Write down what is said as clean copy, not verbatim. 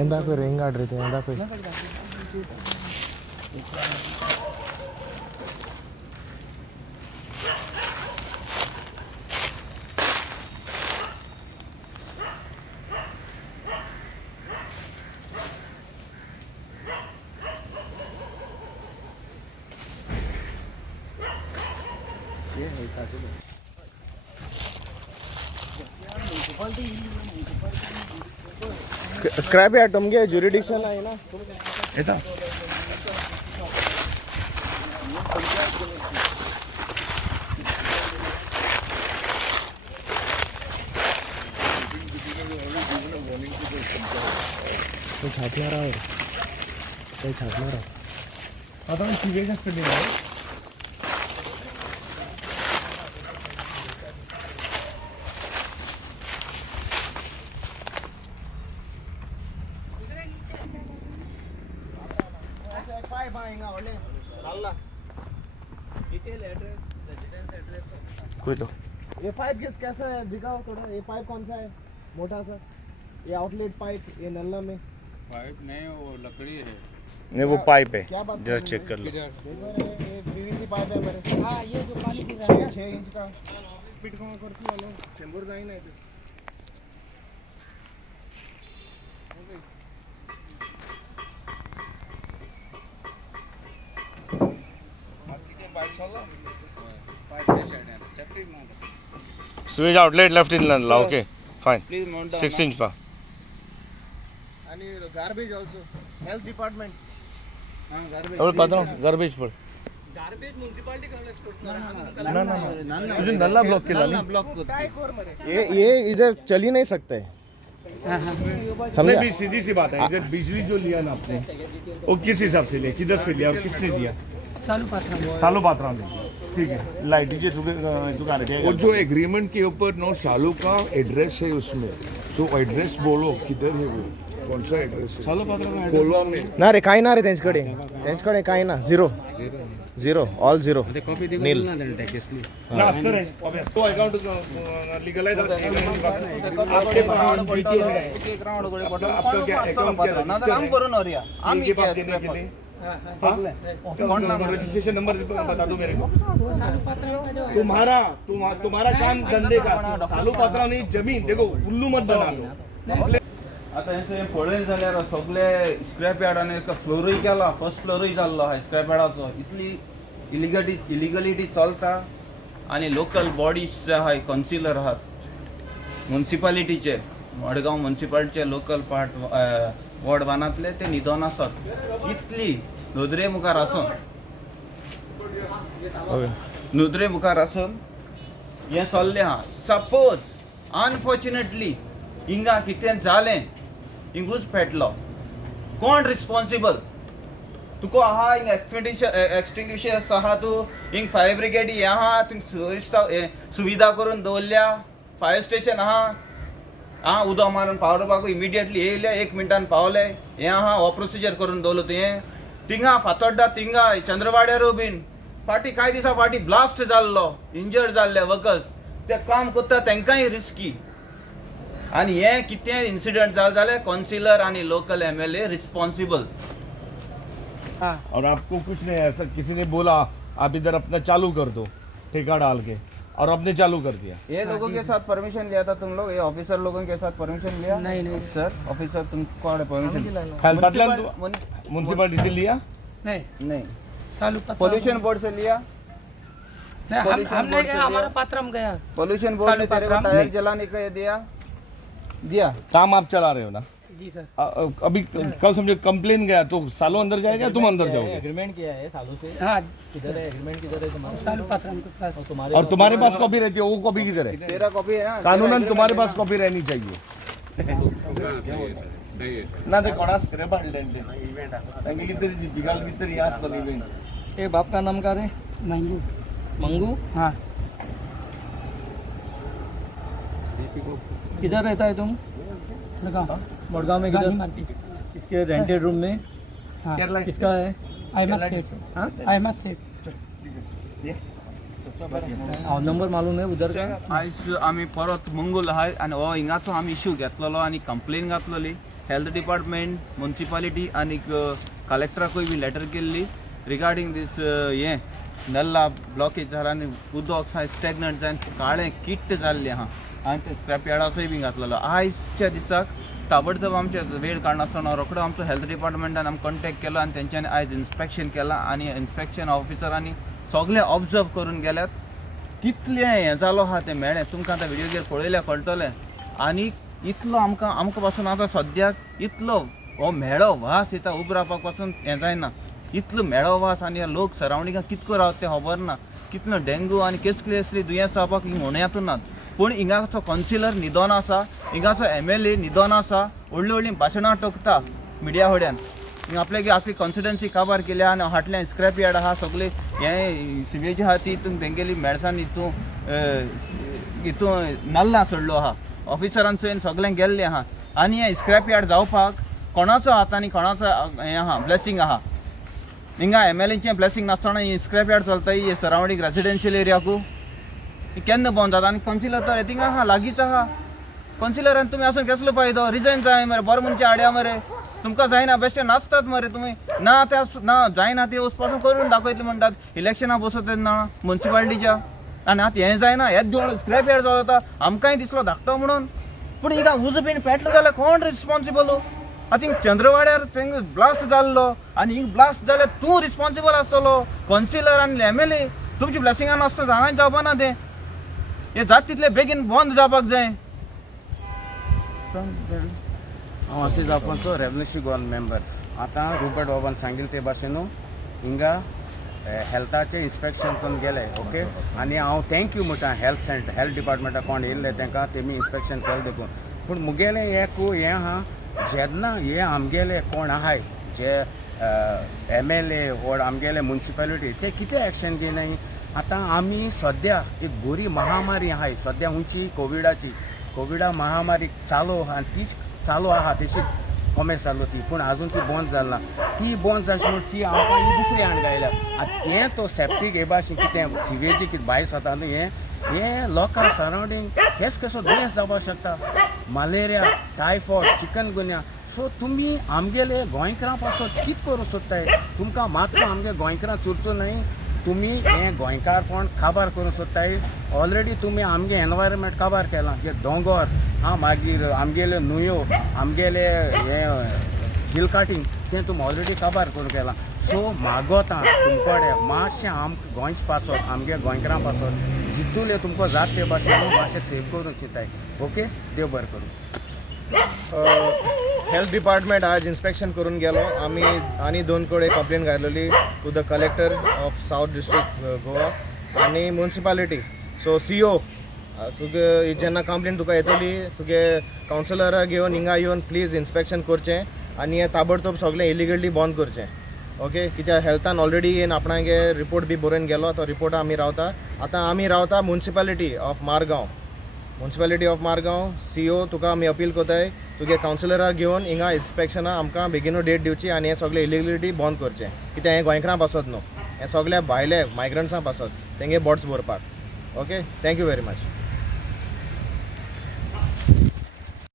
ఏందా పేరు ఏం కాడరైతే ఏందా పేరు स्क्रॅप यार्ड तुमगे ज्युरिडिक्शन आहे ना येता छापणार आहे काही छापणार आहे आता मी सिरियस असते कोई तो ये पाइप कैसा है दिखाओ थोड़ा। ये पाइप कौन सा है मोटा सा? ये आउटलेट पाइप ये नल्ला में पाइप नहीं वो लकड़ी है। नहीं वो पाइप है क्या बात जरा चेक कर लो। देखो ये पीवीसी पाइप है मेरे। हाँ ये जो पानी पी रहा है 6 इंच का स्पीड कम करती है ना चेंबर जाई ना इथे स्विच आउटलेट लेफ्ट इन ला ओके फाइन 6 इंच पा आणि गार्बेज आल्सो हेल्थ डिपार्टमेंट हां गार्बेज और पता गार्बेज पर गार्बेज म्युनिसिपालिटी कलेक्ट करणार ना तुझे नल्ला ब्लॉक केला ना ब्लॉक ये इधर चल ही नहीं सकते समझे भी सीधी सी बात है इधर बिजली जो लिया ना आपने वो किस हिसाब से लिया किधर से लिया और किसने दिया सालू पात्रा में ठीक है लाइट दीजिए दुकान है और जो एग्रीमेंट के ऊपर नो सालू का एड्रेस है उसमें तो एड्रेस बोलो किधर है वो कौन सा एड्रेस है सालू पात्रा में कोलवा में ना रे काय ना रे त्यांच्याकडे काय ना झिरो ऑल झिरो नील ना सर है तो अकाउंट लीगल है आपके काम करून और या आम्ही रजिस्ट्रेशन नंबर बता दो मेरे को तुम्हारा काम धंधे का सालू पात्रा ने जमीन देखो उल्लू मत बना लो आता हे पळय जाल्यार सगळे स्क्रॅप यार्डाने फ्लोरूय केला फर्स्ट फ्लोरूय जाल्लो आहा स्क्रॅप यार्डाचो इतली इलिगलिटी चलता आणि लोकल बॉडीज जे आहाय कौन्सिलर आहात म्युनिसिपालिटीचे मडगांव म्युनिसिपालिटीचे लोकल पार्ट वॉर्ड वानातले ते निधन आसात इतली नोंदरे मुखार आसून हे चल्ले आहा सपोज अनफॉर्च्युनेटली हिंगा कितें जालें हिंगूच पेटलो कोण रिस्पॉन्सिबल तुका आहा हिंग एक्सटिंग्विशर्स आहा तू हिंग फायर ब्रिगेड हे आहा थिंग सुविधा करून दवरल्या फायर स्टेशन आहा आं उदक मारून पावोवपाक इमिडिएटली येयले 1 मिनटान पावले हे आहा हो प्रोसिजर करून दवरलो तुवें थिंगा फातोड्डा थिंगा चंद्रवाड्यारू बीन फाटी कांय दिसा फाटी ब्लास्ट जाल्लो इंजर्ड जाल्ले वर्कर्स ते काम करता तांकांय रिस्की आणि हे कितें इन्सिडेंट जाले जाल्यार काउंसिलर आणि लोकल एमएलए रिस्पॉन्सिबल। और आपको कुछ नहीं ऐसा किसी ने बोला आप इधर अपना चालू कर दो ठेका डाल के और आपने चालू कर दिया। ये लोगों के साथ परमिशन लिया था तुम लोग ये ऑफिसर लोगों के साथ परमिशन लिया? नहीं सर ऑफिसर तुमको परमिशन म्युनिसिपालिटी से लिया? नहीं सालू पोल्यूशन बोर्ड से लिया? हमने गया हमारा पात्रम गया पोल्यूशन बोर्ड ने तेरे को टायर जलाने का दिया काम आप चला रहे हो ना जी सर अभी कल समझो कंप्लेन गया तो सालों अंदर जाएगा तुम अंदर जाओगे? एग्रीमेंट किया है सालों से। हाँ किधर है एग्रीमेंट किधर है तुम्हारा? सालू पात्रम के पास और तुम्हारे पास कॉपी रहती है वो कॉपी किधर है? तेरा कॉपी है ना कानूनन तुम्हारे पास कॉपी रहनी चाहिए ना ते कोणास करे बाडलेंटे तांगे कितरी बिगाल कितरी आसतली इवेंट ए बाप का नाम क्या है? मंगू मंगू। हाँ किधर रहता है तुम? गुड़गांव मडगांव में गांधी किधर? मार्केट। इसके रेंटेड रूम में हाँ किसका है? अहमद शेख। हाँ? अहमद शेख। नंबर मालूम आहे उधर का? आयज आमी परत मंगूल आहाय आनी हो हिंगाचो आमी इश्यू घेतलेलो आनी कंप्लेन घातलेली हेल्थ डिपार्टमेंट म्युनिसिपालिटी आनी कलेक्टराकूय बी लेटर केल्ली रिगार्डींग दीस हें नल्ला ब्लॉकेज जाला आनी उदक स्टॅग्नंट जावन काळें किट्ट जाल्लें आहा आनी ते स्क्रॅप यार्डाचोय बी घातलेलो आयजच्या दिसाक ताबडतोब आमचे वेळ काडनासतना रोखडो आमचो हेल्थ डिपार्टमेंटान आमकां कॉन्टेक्ट केलो आनी तेंच्यांनी आयज इन्स्पेक्शन केलां आनी इन्स्पेक्शन ऑफिसरांनी सगळें ऑब्जर्व करून गेल्यात कितलें हें जालो आहा तें मेळ्ळें तुमकां आतां व्हिडिओचेर पळयल्यार कळटलें आनी इतलो आमकां पासून आतां सद्याक इतलो हो मेळो वास येता उबो रावपाक पासून हें जायना इतलो मेळो वास आनी लोक सरावंडिंगाक कितको रावता तें खबर ना कितलो डेंगू आनी कसली दुयेंस जावपाक हिंग होण्यातूं नात पूण हिंगाचो कावन्सिलर न्हिदोन आसा हिंगाचो MLA न्हिदोन आसा व्हडलीं भाशणां टोकता मिडिया फुड्यान हिंग आपली कॉन्स्टिट्युएन्सी काबार केल्या आनी फाटल्यान स्क्रॅप यार्ड आहा सगळी हें सिवेजी आहा ती हितून तेंगेली मेडसान हितून नाल्ला सोडलो आहा ऑफिसरांचो सगळें गेल्लें आहा आनी हें स्क्रॅप यार्ड जावपाक कोणाचो हातांनी कोणाचो हें आहा ब्लेसिंग आहा हिंगा MLAचें ब्लेसिंग नासतना ही स्क्रॅप यार्ड चलता ही सरावंडींग रेसिडेन्शियल एरियाकू केन्ना बंद जाता आनी कावन्सिलर तर हें थिंगा आहा लागींच आहा कावन्सिलरान तुमी आसून कसलो फायदो रिजायन जाय मरे बरो मनशां हाडया मरे तुमकां जायना बेश्टे नाचतात मरे तुमी ना त्या ना जायना ते वचपासून करून दाखयतले म्हणटात इलेक्शनां बसत तेन्ना म्युनिसिपालिटीच्या आनी आतां हें जायना हेंच देवळ स्क्रॅप यार्ड जाता आमकांय दिसलो धाकटो म्हणून पूण हिंगा उज बीन पेटलो जाल्यार कोण रिस्पॉन्सिबल आय थिंक चंद्रवाड्यार तेंका ब्लास्ट जाल्लो आनी हिंग ब्लास्ट जाल्यार तूं रिस्पॉन्सिबल आसतलो कावन्सिलर आनी MLA तुमची ब्लेसिंगां नासता हांवें जावपा ना तें हें जाता तितलें बेगीन बंद जावपाक जाय हांव असीज आफोन्सो रेव्हेन्यू गोवन मेंबर आतां रुपर्ट बाबान सांगिल्ले ते भाशेन हिंगा हेल्थाचें इन्स्पेक्शन करून गेले ओके आनी हांव थँक्यू म्हणटा हेल्थ डिपार्टमेंटा कोण येयल्ले तांकां तेमी इन्स्पेक्शन केलें देखून पूण मुगेलें हें आहा जेन्ना हे आमगेले कोण आहाय जे MLA ओर आमगेले म्युनिसिपालिटी ते कितें एक्शन घेयनाय आतां आमी सद्या एक गोरी महामारी आहाय सद्या हुंची कोविडा महामारी चालू आहा आनी तीच चालू आहा तशीच कमी चालू ती पूण आजून ती बंद जालना ती बंद जावन ती आमकां दुसरी हाड गायल्या तें तो सेप्टीक हे भाशेन कितें सिवेजी कितें भायर जाता न्हू हें लोकां सरावंडींग हेच कसो दुयेंस जावपाक शकता मलेरिया टायफॉयड चिकनगुन्या सो तुमी आमगेले गोंयकारां पासून कितें करूं सोदताय तुमकां मात्तूय आमगे गोंयकारां चुरचो न्हय तुमी हें गोंयकारपण काबार करूं सोदताय ऑलरेडी तुमी आमगे एनवायरमेंट काबार केलां जे दोंगर मागीर आमगेले न्हंयो आमगेले हें हिल काटींग तें तुमी ऑलरेडी काबार करूं केलां सो मागोता तुमकोडे मातशें आमकां गोंयच पासत आमगे गोंयकारां पासत जितूले तुमकां जात ते भाशेन मातशें सेव करूं चिंताय ओके देव बरें करूं हेल्थ डिपार्टमेंट आज इन्स्पेक्शन करून गेलो आमी आनी 2 कडेन कंप्लेन घातलेली to the collector of south district Goa आनी म्युनिसिपालिटी सो CO तुगे जेन्ना कंप्लेन तुका येतली तुगे कावन्सिलराक घेवन हिंगा येवन प्लीज इन्स्पेक्शन करचें आनी हें ताबडतोब सगळें इलिगली बंद करचें ओके कित्याक हेल्थान ऑलरेडी येवन आपणागे रिपोर्ट बी बरोवन गेलो तो रिपोर्टा आमी रावता आतां आमी रावता म्युनिसिपालिटी ऑफ मारगांव CO तुका आमी अपील कोताय तुगे कावन्सिलराक घेवन हिंगा इन्स्पेक्शना आमकां बेगीनू डेट दिवची आनी हें सगळें इलिगलिटी बंद करचें कित्याक हें गोंयकारां पासत न्हू हें सगळे भायले मायग्रंट्सां पासत तेंगे बोट्स भरपाक ओके थँक्यू वेरी मच